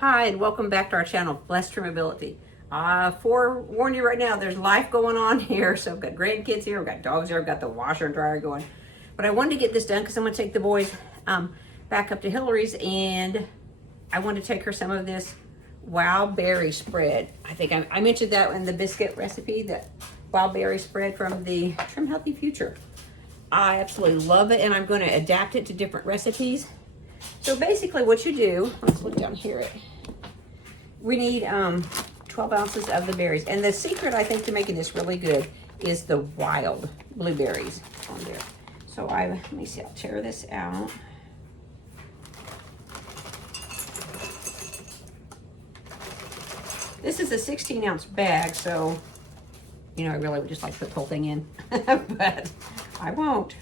Hi, and welcome back to our channel, Blessedtrimability. Forewarn you right now, there's life going on here. So I've got grandkids here, I've got dogs here, I've got the washer and dryer going. But I wanted to get this done because I'm going to take the boys back up to Hillary's, and I want to take her some of this wild berry spread. I think I mentioned that in the biscuit recipe, that wild berry spread from the Trim Healthy Future. I absolutely love it, and I'm going to adapt it to different recipes. So basically what you do, let's look down here. We need 12 ounces of the berries. And the secret, I think, to making this really good is the wild blueberries on there. So let me see, I'll tear this out. This is a 16-ounce bag, so, you know, I really would just like to put the whole thing in, but I won't.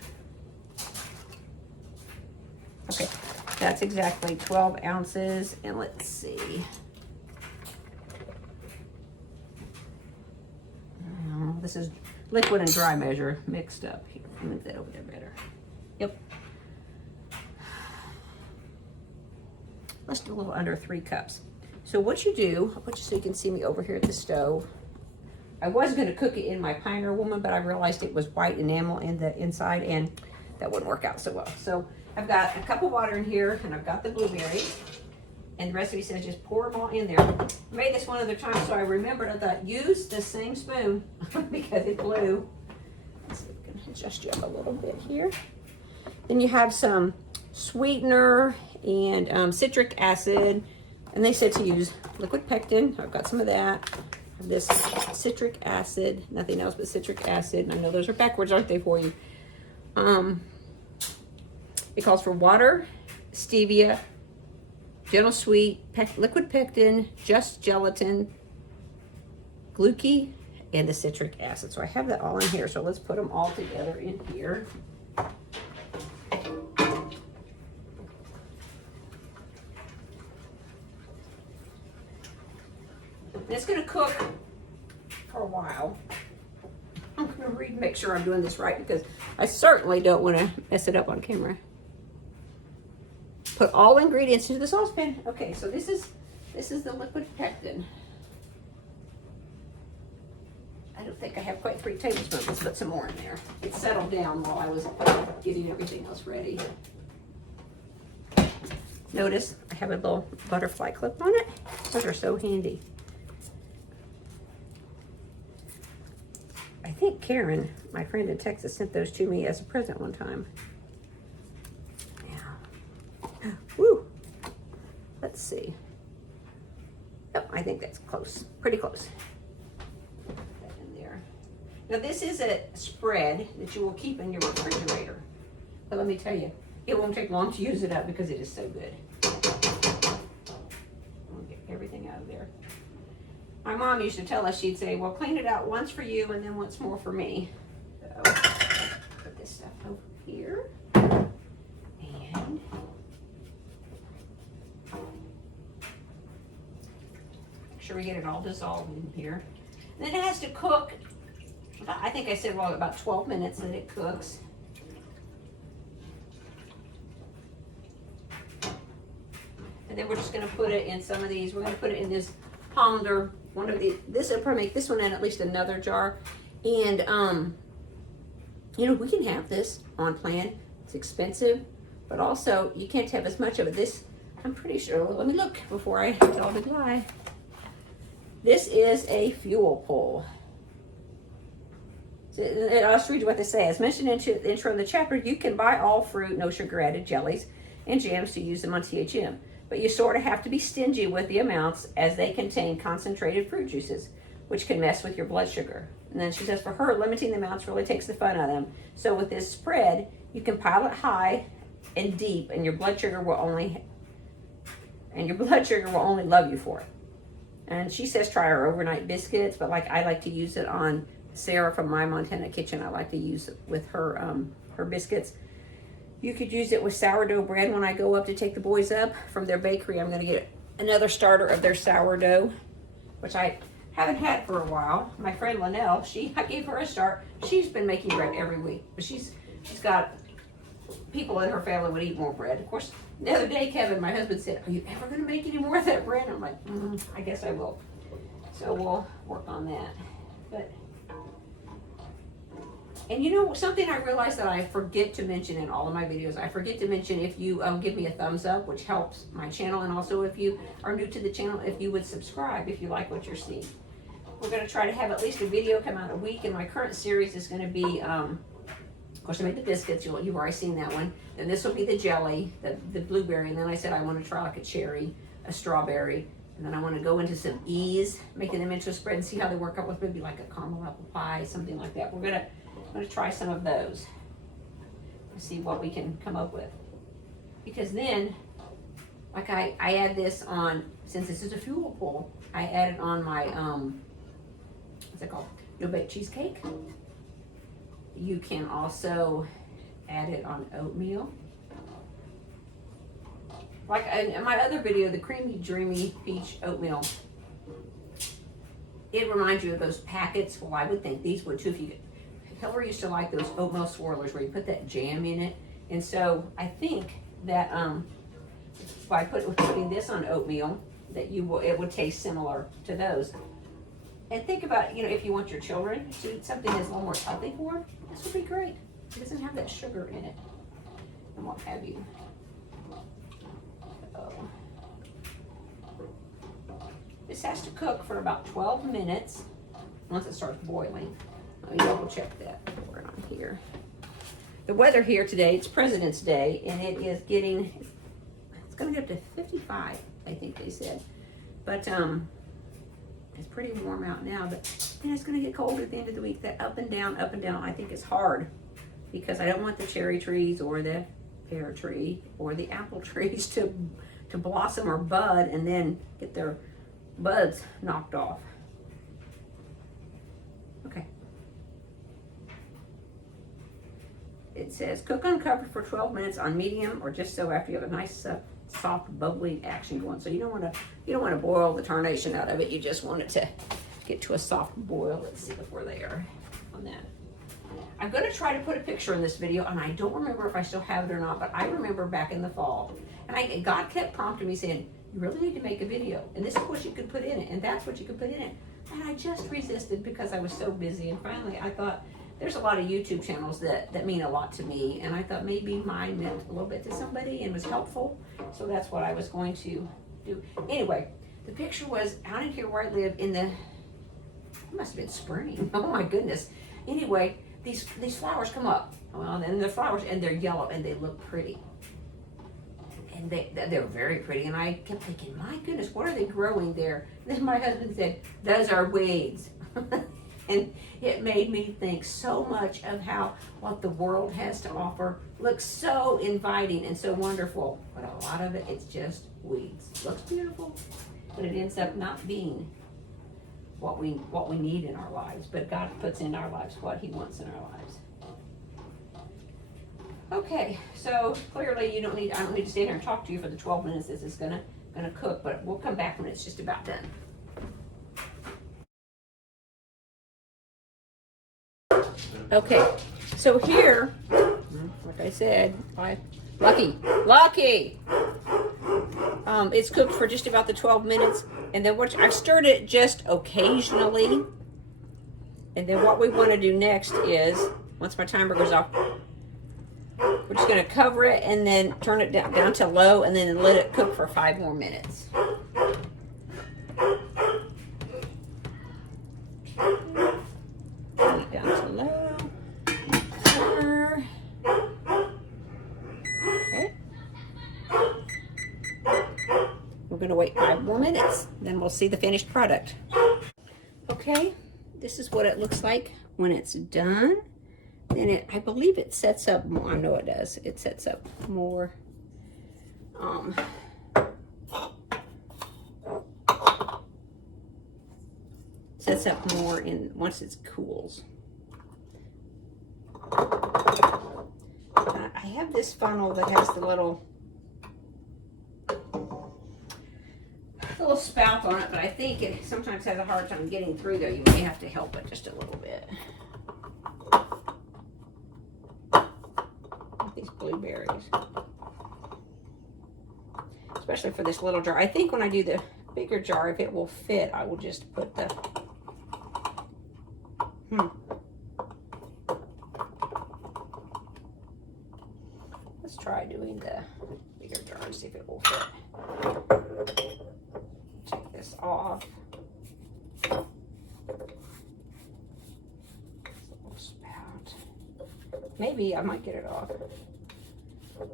Okay, that's exactly 12 ounces, and let's see. This is liquid and dry measure mixed up. Here, I'll move that over there better. Yep. Let's do a little under 3 cups. So what you do, I'll put you so you can see me over here at the stove. I was going to cook it in my Pioneer Woman, but I realized it was white enamel in the inside, and that wouldn't work out so well. So I've got a cup of water in here, and I've got the blueberries. And the recipe says just pour them all in there. I made this one other time, so I remembered. I thought, use the same spoon because it blew. Let's see if we can adjust you up a little bit here. Then you have some sweetener and citric acid. And they said to use liquid pectin. I've got some of that. I have this citric acid, nothing else but citric acid. And I know those are backwards, aren't they, for you? It calls for water, stevia, gentle sweet, liquid pectin, just gelatin, glucose, and the citric acid. So I have that all in here. So let's put them all together in here. And it's going to cook for a while. I'm going to make sure I'm doing this right because I certainly don't want to mess it up on camera. Put all ingredients into the saucepan. Okay, so this is the liquid pectin. I don't think I have quite 3 tablespoons. Let's put some more in there. It settled down while I was getting everything else ready. Notice I have a little butterfly clip on it. Those are so handy. I think Karen, my friend in Texas, sent those to me as a present one time. Woo! Let's see. Yep, I think that's close. Pretty close. Put that in there. Now this is a spread that you will keep in your refrigerator. But let me tell you, it won't take long to use it up because it is so good. I'll get everything out of there. My mom used to tell us, she'd say, well, clean it out once for you and then once more for me. So, put this stuff over here. And sure we get it all dissolved in here. And then it has to cook, I think I said, well, about 12 minutes that it cooks. And then we're just going to put it in some of these. We're going to put it in this Pomander, one of these. This will probably make this one in at least another jar. And, you know, we can have this on plan. It's expensive, but also you can't have as much of it. This, I'm pretty sure, let me look before I tell a big lie. This is a fuel pull. So, I'll just read you what they say. As mentioned in the intro of the chapter, you can buy all fruit, no sugar added jellies and jams to use them on THM. But you sort of have to be stingy with the amounts as they contain concentrated fruit juices, which can mess with your blood sugar. And then she says for her, limiting the amounts really takes the fun out of them. So with this spread, you can pile it high and deep, and your blood sugar will only love you for it. And she says try her overnight biscuits, but like I like to use it on Sarah from My Montana Kitchen. I like to use it with her her biscuits. You could use it with sourdough bread. When I go up to take the boys up from their bakery, I'm going to get another starter of their sourdough, which I haven't had for a while. My friend Linnell, I gave her a start. She's been making bread every week, but she's got people in her family would eat more bread. Of course, the other day, Kevin, my husband, said, "Are you ever going to make any more of that bread?" I'm like, I guess I will. So we'll work on that. But, and you know, something I realized that I forget to mention in all of my videos, I forget to mention, if you give me a thumbs up, which helps my channel, and also if you are new to the channel, if you would subscribe if you like what you're seeing. We're going to try to have at least a video come out a week, and my current series is going to be, of course, I made the biscuits. You've already seen that one. Then this will be the jelly, the blueberry, and then I said I want to try like a cherry, a strawberry, and then I want to go into some ease, making them into a spread and see how they work out with maybe like a caramel apple pie, something like that. I'm going to try some of those and see what we can come up with. Because then, like I add this on, since this is a fuel pull, I add it on my, what's it called? No-bake cheesecake. You can also add it on oatmeal. Like in my other video, the Creamy Dreamy Peach Oatmeal, it reminds you of those packets. Well, I would think these would too. If you, Hillary used to like those oatmeal swirlers where you put that jam in it. And so I think that by putting this on oatmeal, that it would taste similar to those. And think about, if you want your children to eat something that's a little more healthy for them, this would be great. It doesn't have that sugar in it and what have you. So, this has to cook for about 12 minutes once it starts boiling. Let me double check that before I'm here. The weather here today, it's President's Day, and it is getting, it's going to get up to 55, I think they said. But it's pretty warm out now, but then it's going to get cold at the end of the week. That up and down, I think is hard, because I don't want the cherry trees or the pear tree or the apple trees to blossom or bud and then get their buds knocked off. Okay. It says cook uncovered for 12 minutes on medium or just so after you have a nice soft bubbly action going. So you don't want to boil the tarnation out of it. You just want it to get to a soft boil. Let's see if we're there on that. I'm going to try to put a picture in this video, and I don't remember if I still have it or not, but I remember back in the fall, and God kept prompting me saying, you really need to make a video, and this is what you could put in it, and that's what you could put in it. And I just resisted because I was so busy, and finally I thought, there's a lot of YouTube channels that mean a lot to me, and I thought maybe mine meant a little bit to somebody and was helpful, so that's what I was going to do. Anyway, the picture was out in here where I live in it must have been spring. Oh my goodness. Anyway, these flowers come up. Well, and the flowers, and they're yellow, and they look pretty. And they're very pretty, and I kept thinking, my goodness, what are they growing there? And then my husband said, those are weeds. And it made me think so much of how what the world has to offer looks so inviting and so wonderful, but a lot of it's just weeds. Looks beautiful, but it ends up not being what we need in our lives. But God puts in our lives what He wants in our lives. Okay, so clearly I don't need to stand here and talk to you for the 12 minutes this is gonna cook, but we'll come back when it's just about done. Okay, so here, like I said, Lucky, it's cooked for just about the 12 minutes, and then I've stirred it just occasionally, and then what we want to do next is, once my timer goes off, we're just going to cover it and then turn it down to low, and then let it cook for 5 more minutes. Turn it down to low. Okay. We're going to wait 5 more minutes, then we'll see the finished product. Okay, this is what it looks like when it's done. Then I believe it sets up more. I know it does. It sets up more. Sets up more once it cools. I have this funnel that has the little spout on it, but I think it sometimes has a hard time getting through there. You may have to help it just a little bit. These blueberries. Especially for this little jar. I think when I do the bigger jar, if it will fit, I will just put the... Let's try doing the bigger jar and see if it will fit. Take this off. Spout. Maybe I might get it off.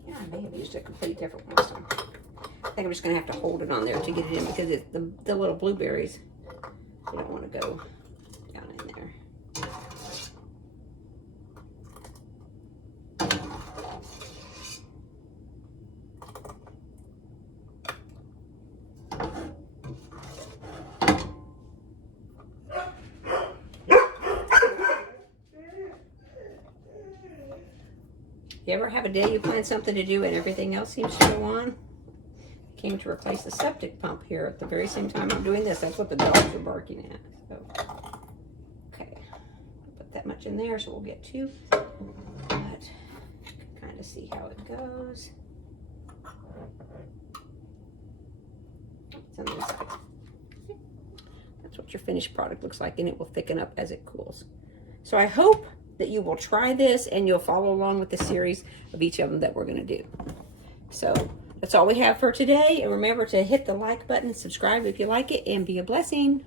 Yeah, I may have used a complete different one. So I think I'm just going to have to hold it on there to get it in because it's the little blueberries, you don't want to go down in there. You ever have a day you find something to do and everything else seems to go on? Came to replace the septic pump here at the very same time I'm doing this. That's what the dogs are barking at. So, okay, put that much in there, so we'll get two. But kind of see how it goes. It's on this side. That's what your finished product looks like, and it will thicken up as it cools. So I hope that you will try this and you'll follow along with the series of each of them that we're going to do. So that's all we have for today. And remember to hit the like button, subscribe if you like it, and be a blessing.